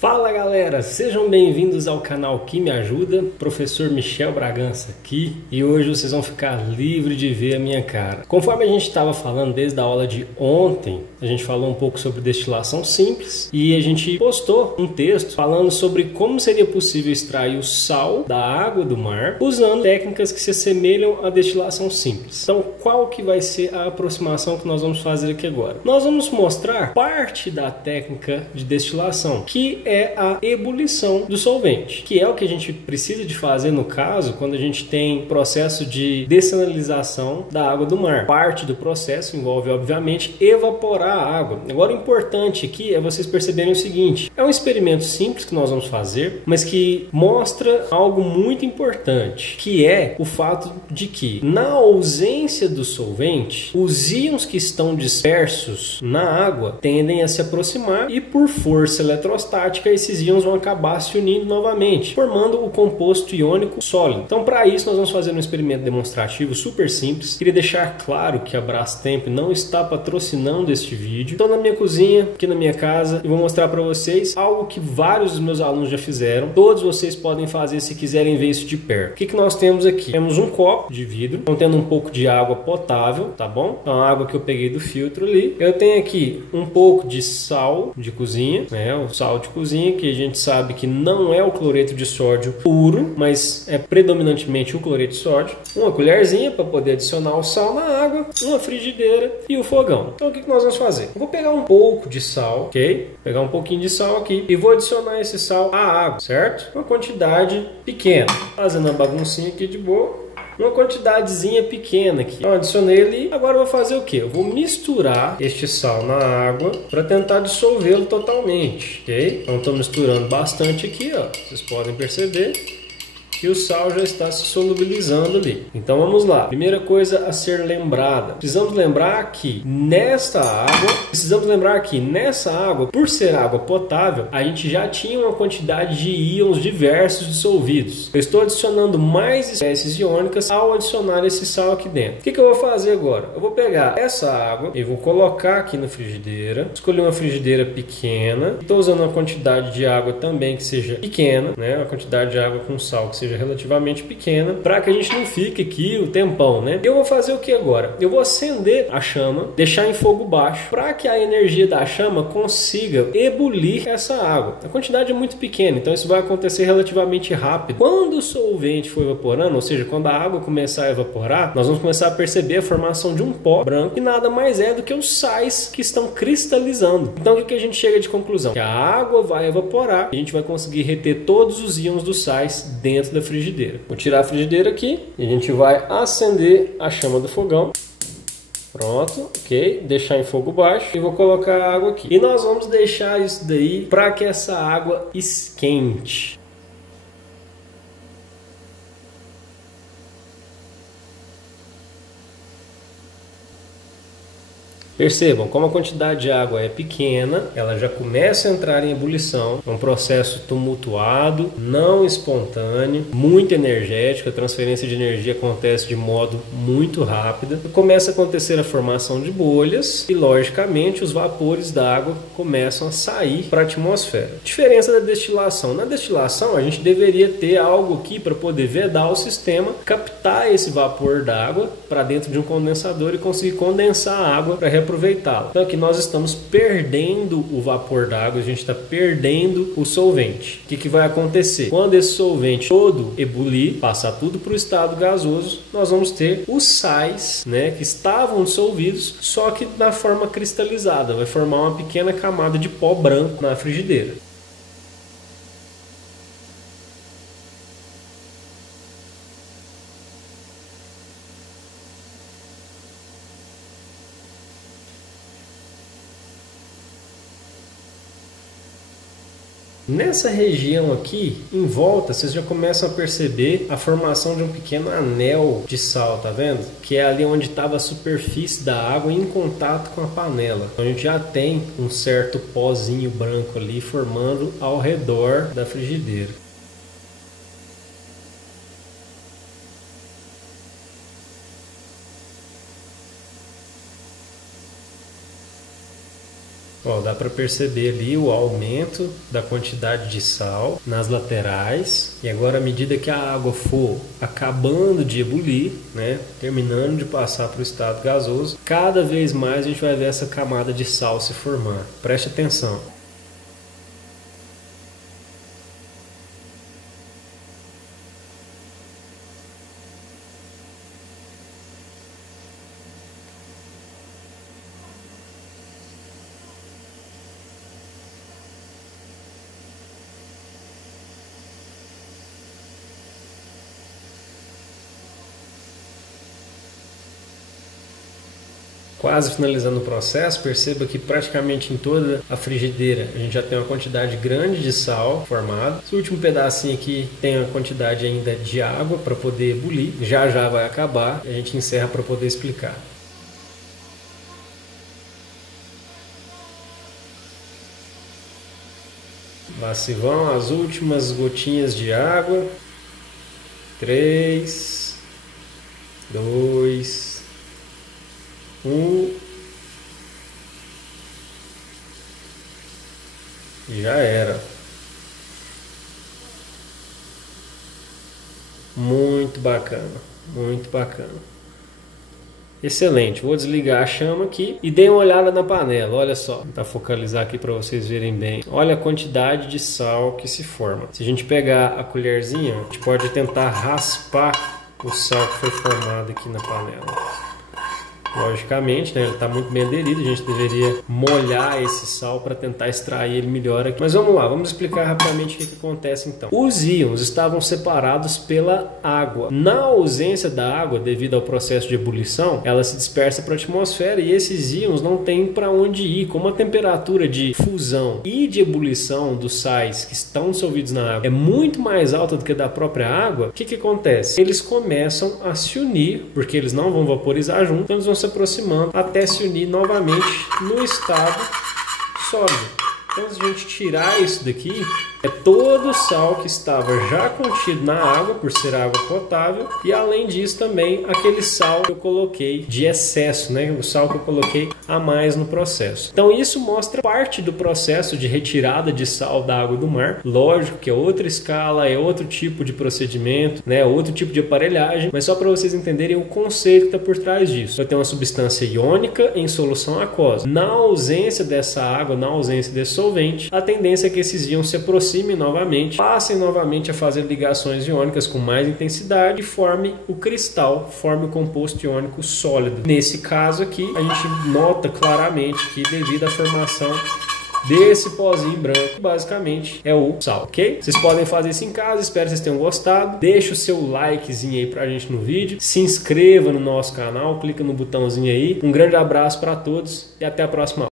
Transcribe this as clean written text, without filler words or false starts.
Fala galera, sejam bem-vindos ao canal Que Me Ajuda, professor Michel Bragança aqui, e hoje vocês vão ficar livres de ver a minha cara. Conforme a gente estava falando desde a aula de ontem, a gente falou um pouco sobre destilação simples e a gente postou um texto falando sobre como seria possível extrair o sal da água do mar usando técnicas que se assemelham à destilação simples. Então, qual que vai ser a aproximação que nós vamos fazer aqui agora? Nós vamos mostrar parte da técnica de destilação, que é a ebulição do solvente, que é o que a gente precisa de fazer no caso quando a gente tem processo de dessalinização da água do mar. Parte do processo envolve, obviamente, evaporar a água. Agora, o importante aqui é vocês perceberem o seguinte: é um experimento simples que nós vamos fazer, mas que mostra algo muito importante, que é o fato de que, na ausência do solvente, os íons que estão dispersos na água tendem a se aproximar e, por força eletrostática, esses íons vão acabar se unindo novamente, formando o composto iônico sólido. Então, para isso, nós vamos fazer um experimento demonstrativo super simples. Queria deixar claro que a Brastemp não está patrocinando este vídeo. Estou na minha cozinha, aqui na minha casa, e vou mostrar para vocês algo que vários dos meus alunos já fizeram. Todos vocês podem fazer se quiserem ver isso de perto. O que nós temos aqui? Temos um copo de vidro contendo um pouco de água potável, tá bom? Então, a água que eu peguei do filtro ali. Eu tenho aqui um pouco de sal de cozinha, né? O sal de cozinha, que a gente sabe que não é o cloreto de sódio puro, mas é predominantemente o cloreto de sódio. Uma colherzinha para poder adicionar o sal na água, uma frigideira e o fogão. Então, o que nós vamos fazer? Eu vou pegar um pouco de sal, ok? Pegar um pouquinho de sal aqui e vou adicionar esse sal à água, certo? Uma quantidade pequena. Fazendo uma baguncinha aqui de boa. Uma quantidadezinha pequena aqui. Então, adicionei ali. Agora eu vou fazer o que? Eu vou misturar este sal na água para tentar dissolvê-lo totalmente, ok? Então, estou misturando bastante aqui, ó. Vocês podem perceber que o sal já está se solubilizando ali. Então vamos lá. Primeira coisa a ser lembrada. Precisamos lembrar que nessa água, por ser água potável, a gente já tinha uma quantidade de íons diversos dissolvidos. Eu estou adicionando mais espécies iônicas ao adicionar esse sal aqui dentro. O que eu vou fazer agora? Eu vou pegar essa água e vou colocar aqui na frigideira. Escolhi uma frigideira pequena. Estou usando uma quantidade de água também que seja pequena, né? Uma quantidade de água com sal que seja relativamente pequena, para que a gente não fique aqui o tempão, né? Eu vou fazer o que agora? Eu vou acender a chama, deixar em fogo baixo, para que a energia da chama consiga ebulir essa água. A quantidade é muito pequena, então isso vai acontecer relativamente rápido. Quando o solvente for evaporando, ou seja, quando a água começar a evaporar, nós vamos começar a perceber a formação de um pó branco, e nada mais é do que os sais que estão cristalizando. Então, o que a gente chega de conclusão? Que a água vai evaporar, e a gente vai conseguir reter todos os íons dos sais dentro da frigideira. Vou tirar a frigideira aqui e a gente vai acender a chama do fogão. Pronto, ok. Deixar em fogo baixo e vou colocar a água aqui. E nós vamos deixar isso daí para que essa água esquente. Percebam, como a quantidade de água é pequena, ela já começa a entrar em ebulição. É um processo tumultuado, não espontâneo, muito energético. A transferência de energia acontece de modo muito rápido. Começa a acontecer a formação de bolhas e, logicamente, os vapores da água começam a sair para a atmosfera. Diferença da destilação. Na destilação, a gente deveria ter algo aqui para poder vedar o sistema, captar esse vapor da água para dentro de um condensador e conseguir condensar a água para reaproveitá-la. Então aqui nós estamos perdendo o vapor d'água, a gente está perdendo o solvente. O que vai acontecer? Quando esse solvente todo ebulir, passar tudo para o estado gasoso, nós vamos ter os sais, né, que estavam dissolvidos, só que na forma cristalizada. Vai formar uma pequena camada de pó branco na frigideira. Nessa região aqui, em volta, vocês já começam a perceber a formação de um pequeno anel de sal, tá vendo? Que é ali onde estava a superfície da água em contato com a panela. Então a gente já tem um certo pozinho branco ali formando ao redor da frigideira. Ó, dá para perceber ali o aumento da quantidade de sal nas laterais. E agora, à medida que a água for acabando de ebulir, né, terminando de passar para o estado gasoso, cada vez mais a gente vai ver essa camada de sal se formando. Preste atenção. Quase finalizando o processo, perceba que praticamente em toda a frigideira a gente já tem uma quantidade grande de sal formado. Esse último pedacinho aqui tem a quantidade ainda de água para poder ebulir. Já já vai acabar e a gente encerra para poder explicar. Lá se vão as últimas gotinhas de água. 3, 2, 1. Já era. Muito bacana, muito bacana. Excelente, vou desligar a chama aqui e dei uma olhada na panela, olha só, para focalizar aqui para vocês verem bem. Olha a quantidade de sal que se forma. Se a gente pegar a colherzinha, a gente pode tentar raspar o sal que foi formado aqui na panela. Logicamente, né, ele está muito bem aderido, a gente deveria molhar esse sal para tentar extrair ele melhor aqui. Mas vamos lá, vamos explicar rapidamente o que acontece então. Os íons estavam separados pela água. Na ausência da água, devido ao processo de ebulição, ela se dispersa para a atmosfera e esses íons não têm para onde ir. Como a temperatura de fusão e de ebulição dos sais que estão dissolvidos na água é muito mais alta do que a da própria água, o que acontece? Eles começam a se unir, porque eles não vão vaporizar junto, então eles vão se aproximando até se unir novamente no estado sólido. Então, se a gente tirar isso daqui, é todo o sal que estava já contido na água, por ser água potável, e além disso também aquele sal que eu coloquei de excesso, né? O sal que eu coloquei a mais no processo. Então isso mostra parte do processo de retirada de sal da água do mar. Lógico que é outra escala, é outro tipo de procedimento, né? Outro tipo de aparelhagem, mas só para vocês entenderem o conceito que está por trás disso. Eu tenho uma substância iônica em solução aquosa. Na ausência dessa água, na ausência desse solvente, a tendência é que esses íons se aproximem novamente, passem novamente a fazer ligações iônicas com mais intensidade e forme o cristal, forme o composto iônico sólido. Nesse caso aqui, a gente nota claramente que devido à formação desse pozinho branco, que basicamente é o sal, ok? Vocês podem fazer isso em casa, espero que vocês tenham gostado. Deixa o seu likezinho aí pra gente no vídeo, se inscreva no nosso canal, clica no botãozinho aí. Um grande abraço para todos e até a próxima aula.